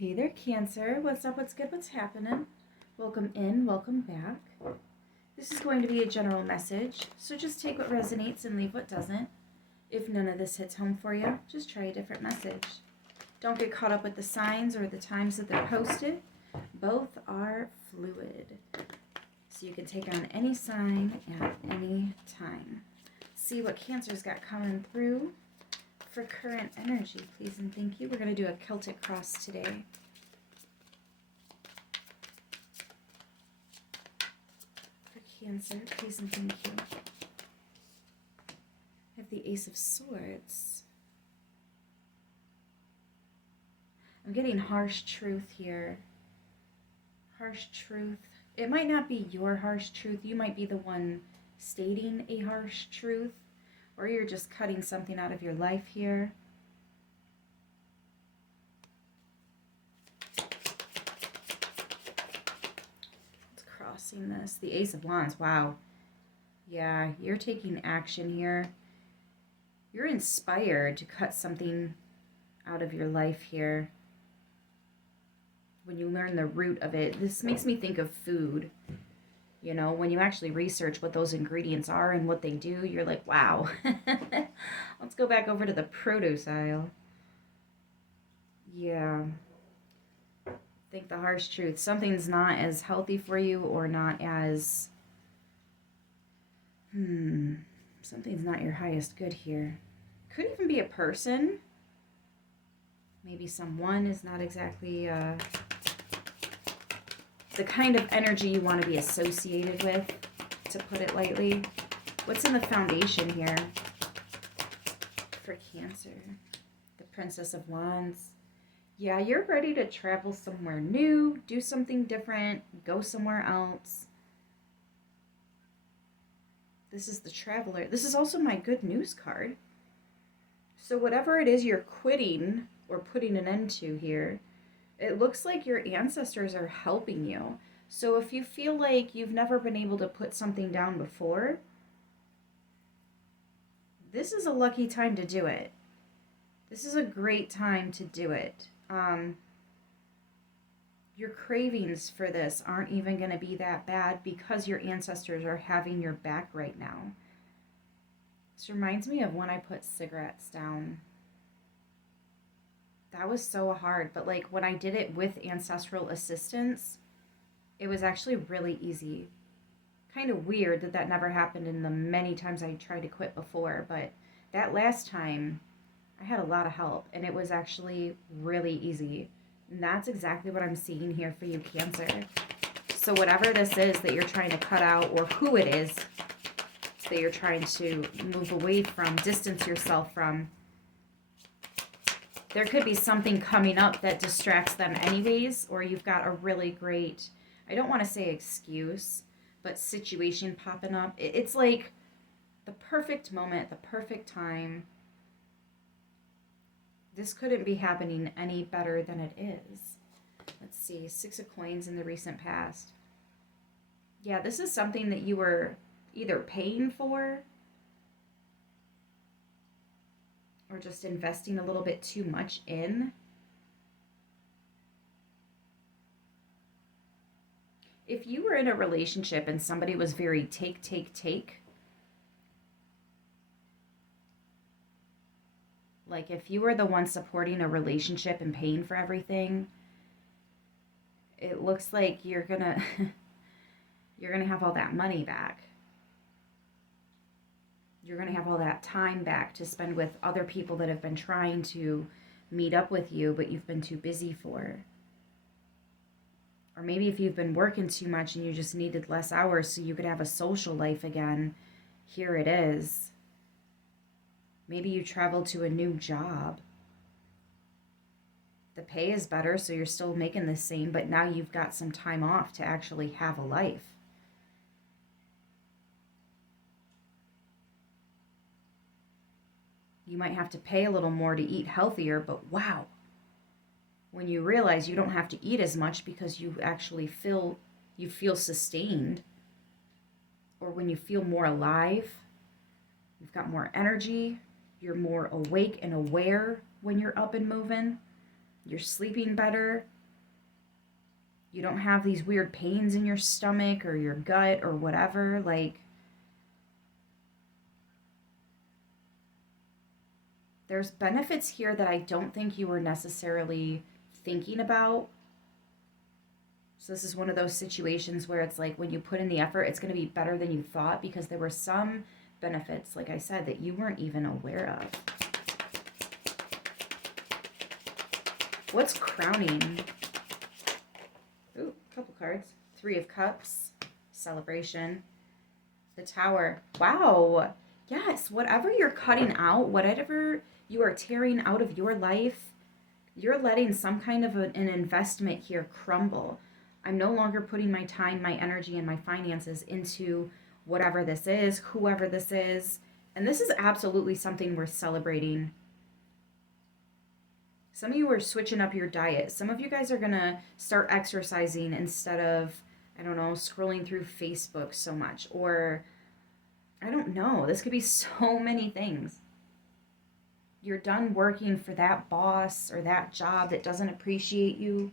Hey there, Cancer. What's up? What's good? What's happening? Welcome in, welcome back. This is going to be a general message, so just take what resonates and leave what doesn't. If none of this hits home for you, just try a different message. Don't get caught up with the signs or the times that they're posted. Both are fluid, so you can take on any sign at any time. See what Cancer's got coming through for current energy, please and thank you. We're going to do a Celtic cross today. For Cancer, please and thank you. I have the Ace of Swords. I'm getting harsh truth here. Harsh truth. It might not be your harsh truth. You might be the one stating a harsh truth, or you're just cutting something out of your life here. It's crossing this. The Ace of Wands. Wow. Yeah, you're taking action here. You're inspired to cut something out of your life here. When you learn the root of it, this makes me think of food. You know, when you actually research what those ingredients are and what they do, you're like, wow. Let's go back over to the produce aisle. Yeah. Think the harsh truth. Something's not as healthy for you or not as... Something's not your highest good here. Could even be a person. Maybe someone is not exactly... the kind of energy you want to be associated with, to put it lightly. What's in the foundation here for Cancer? The Princess of Wands. Yeah, you're ready to travel somewhere new, do something different, go somewhere else. This is the Traveler. This is also my good news card. So whatever it is you're quitting or putting an end to here, it looks like your ancestors are helping you. So if you feel like you've never been able to put something down before, this is a lucky time to do it. This is a great time to do it. Your cravings for this aren't even going to be that bad because your ancestors are having your back right now. This reminds me of when I put cigarettes down. That was so hard, but like when I did it with ancestral assistance, it was actually really easy. Kind of weird that that never happened in the many times I tried to quit before, but that last time I had a lot of help and it was actually really easy. And that's exactly what I'm seeing here for you, Cancer. So whatever this is that you're trying to cut out, or who it is that you're trying to move away from, distance yourself from, there could be something coming up that distracts them anyways, or you've got a really great, I don't want to say excuse, but situation popping up. It's like the perfect moment, the perfect time. This couldn't be happening any better than it is. Let's see, 6 of Coins in the recent past. Yeah, this is something that you were either paying for or just investing a little bit too much in. If you were in a relationship and somebody was very take, like if you were the one supporting a relationship and paying for everything, it looks like you're gonna you're gonna have all that money back. You're going to have all that time back to spend with other people that have been trying to meet up with you, but you've been too busy for. Or maybe if you've been working too much and you just needed less hours so you could have a social life again, here it is. Maybe you traveled to a new job. The pay is better, so you're still making the same, but now you've got some time off to actually have a life. You might have to pay a little more to eat healthier, but wow. When you realize you don't have to eat as much because you actually feel sustained, or when you feel more alive, you've got more energy, you're more awake and aware when you're up and moving. You're sleeping better. You don't have these weird pains in your stomach or your gut or whatever. Like, there's benefits here that I don't think you were necessarily thinking about. So this is one of those situations where it's like when you put in the effort, it's going to be better than you thought because there were some benefits, like I said, that you weren't even aware of. What's crowning? Ooh, a couple cards. 3 of Cups, celebration. The Tower. Wow. Yes, whatever you're cutting out, whatever you are tearing out of your life, you're letting some kind of an investment here crumble. I'm no longer putting my time, my energy, and my finances into whatever this is, whoever this is. And this is absolutely something worth celebrating. Some of you are switching up your diet. Some of you guys are going to start exercising instead of, I don't know, scrolling through Facebook so much. Or, I don't know. This could be so many things. You're done working for that boss or that job that doesn't appreciate you.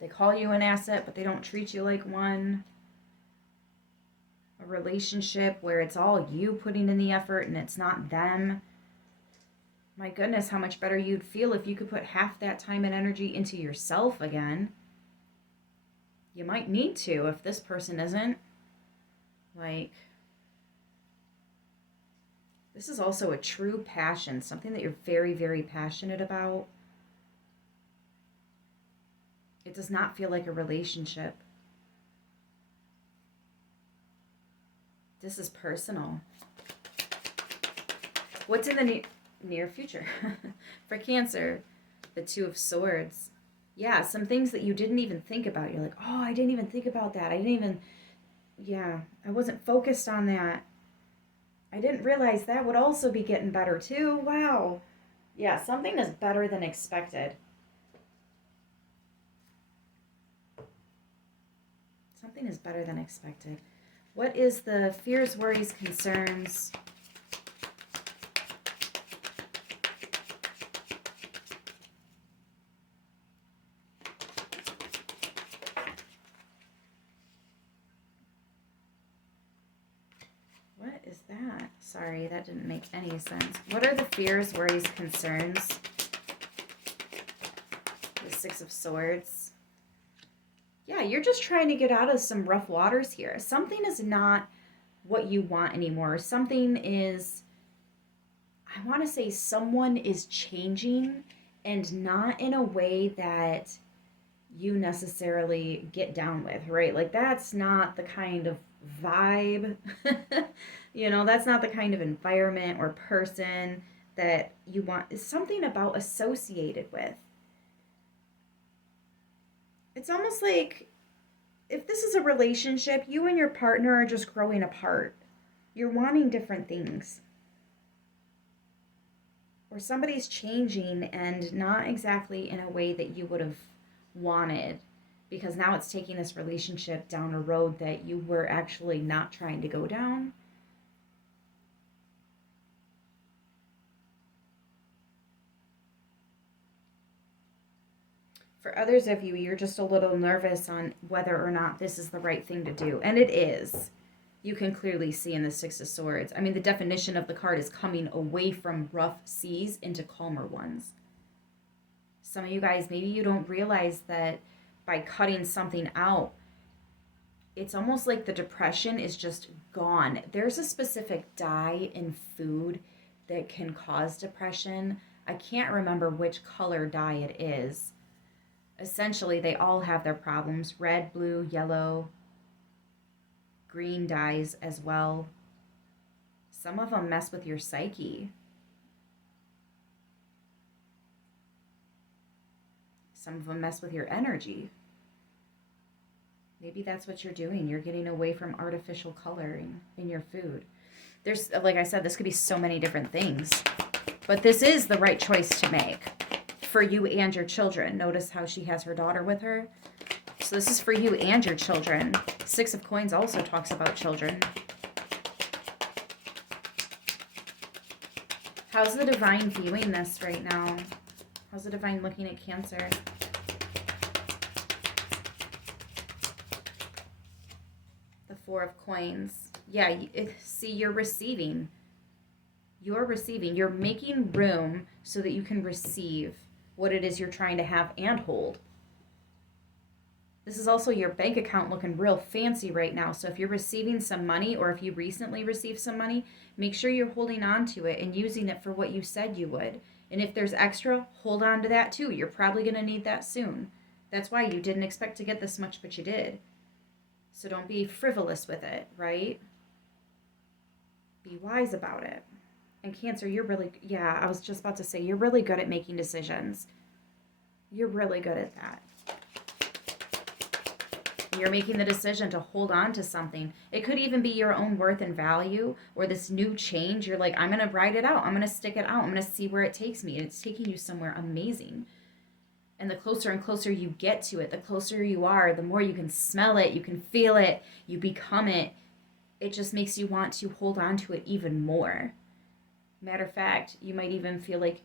They call you an asset, but they don't treat you like one. A relationship where it's all you putting in the effort and it's not them. My goodness, how much better you'd feel if you could put half that time and energy into yourself again. You might need to if this person isn't. Like, this is also a true passion, something that you're very, very passionate about. It does not feel like a relationship. This is personal. What's in the near future? For Cancer, the 2 of Swords. Yeah, some things that you didn't even think about. You're like, oh, I didn't even think about that. I wasn't focused on that. I didn't realize that would also be getting better too. Wow. Yeah, something is better than expected. Something is better than expected. What is the fears, worries, concerns? What is that? Sorry, that didn't make any sense. What are the fears, worries, concerns? The 6 of Swords. Yeah, you're just trying to get out of some rough waters here. Something is not what you want anymore. Something is, I want to say someone is changing and not in a way that you necessarily get down with, right? Like, that's not the kind of vibe, that's not the kind of environment or person that you want. It's something about associated with. It's almost like if this is a relationship, you and your partner are just growing apart. You're wanting different things. Or somebody's changing and not exactly in a way that you would have wanted, because now it's taking this relationship down a road that you were actually not trying to go down. For others of you, you're just a little nervous on whether or not this is the right thing to do. And it is. You can clearly see in the 6 of Swords. I mean, the definition of the card is coming away from rough seas into calmer ones. Some of you guys, maybe you don't realize that by cutting something out, it's almost like the depression is just gone. There's a specific dye in food that can cause depression. I can't remember which color dye it is. Essentially, they all have their problems. Red, blue, yellow, green dyes as well. Some of them mess with your psyche. Some of them mess with your energy. Maybe that's what you're doing. You're getting away from artificial coloring in your food. There's, like I said, this could be so many different things. But this is the right choice to make for you and your children. Notice how she has her daughter with her. So this is for you and your children. 6 of Coins also talks about children. How's the divine viewing this right now? How's the divine looking at Cancer? The Four of Coins. Yeah, see, you're receiving. You're receiving. You're making room so that you can receive what it is you're trying to have and hold. This is also your bank account looking real fancy right now. So if you're receiving some money, or if you recently received some money, make sure you're holding on to it and using it for what you said you would. And if there's extra, hold on to that too. You're probably going to need that soon. That's why you didn't expect to get this much, but you did. So don't be frivolous with it, right? Be wise about it. And Cancer, you're really, yeah, I was just about to say, you're really good at making decisions. You're really good at that. You're making the decision to hold on to something. It could even be your own worth and value, or this new change. You're like, I'm going to ride it out. I'm going to stick it out. I'm going to see where it takes me. And it's taking you somewhere amazing. And the closer and closer you get to it, the closer you are, the more you can smell it, you can feel it, you become it. It just makes you want to hold on to it even more. Matter of fact, you might even feel like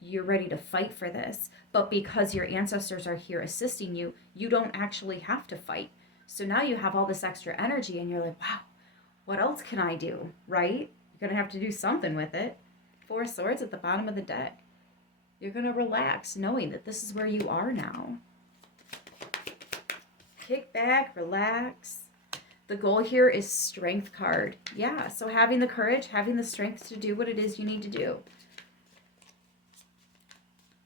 you're ready to fight for this. But because your ancestors are here assisting you, you don't actually have to fight. So now you have all this extra energy and you're like, wow, what else can I do, right? You're going to have to do something with it. Four of Swords at the bottom of the deck. You're going to relax knowing that this is where you are now. Kick back, relax. The goal here is strength card. Yeah, so having the courage, having the strength to do what it is you need to do.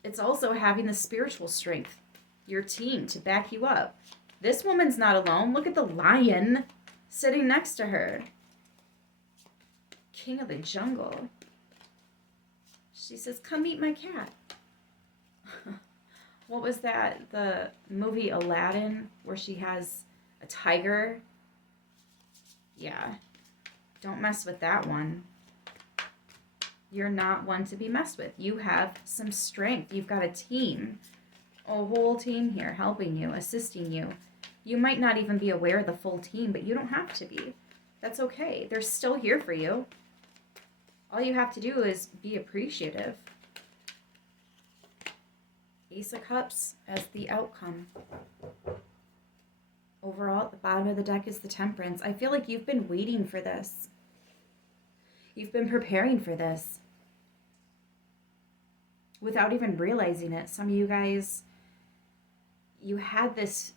It's also having the spiritual strength, your team to back you up. This woman's not alone. Look at the lion sitting next to her. King of the jungle. She says, come meet my cat. What was that? The movie Aladdin, where she has a tiger. Yeah. Don't mess with that one. You're not one to be messed with. You have some strength. You've got a team. A whole team here helping you, assisting you. You might not even be aware of the full team, but you don't have to be. That's okay. They're still here for you. All you have to do is be appreciative. Ace of Cups as the outcome. Overall, at the bottom of the deck is the Temperance. I feel like you've been waiting for this. You've been preparing for this without even realizing it. Some of you guys, you had this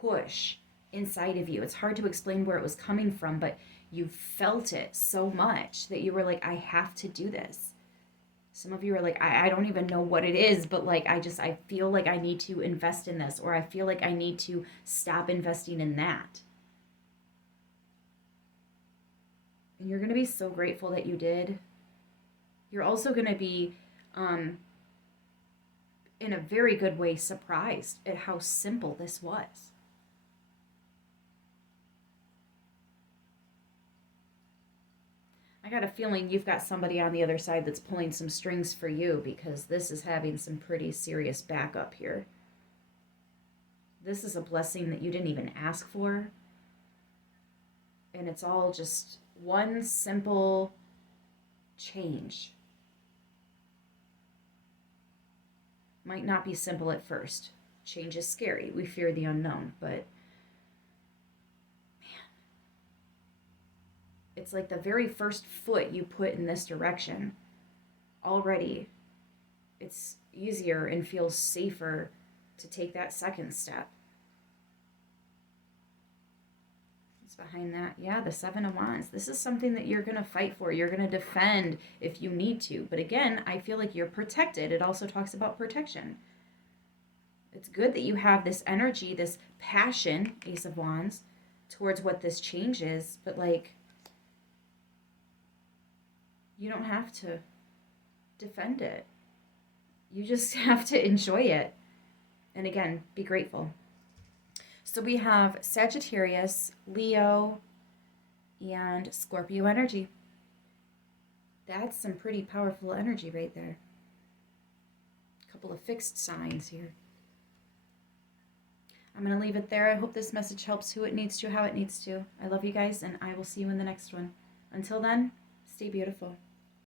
push inside of you. It's hard to explain where it was coming from, but you felt it so much that you were like, I have to do this. Some of you are like, I don't even know what it is, but like, I feel like I need to invest in this, or I feel like I need to stop investing in that. And you're going to be so grateful that you did. You're also going to be, in a very good way, surprised at how simple this was. I got a feeling you've got somebody on the other side that's pulling some strings for you, because this is having some pretty serious backup here. This is a blessing that you didn't even ask for. And it's all just one simple change. Might not be simple at first. Change is scary. We fear the unknown, but it's like the very first foot you put in this direction. Already, it's easier and feels safer to take that second step. What's behind that? Yeah, the Seven of Wands. This is something that you're going to fight for. You're going to defend if you need to. But again, I feel like you're protected. It also talks about protection. It's good that you have this energy, this passion, Ace of Wands, towards what this change is. But like, you don't have to defend it. You just have to enjoy it. And again, be grateful. So we have Sagittarius, Leo, and Scorpio energy. That's some pretty powerful energy right there. A couple of fixed signs here. I'm going to leave it there. I hope this message helps who it needs to, how it needs to. I love you guys, and I will see you in the next one. Until then, stay beautiful.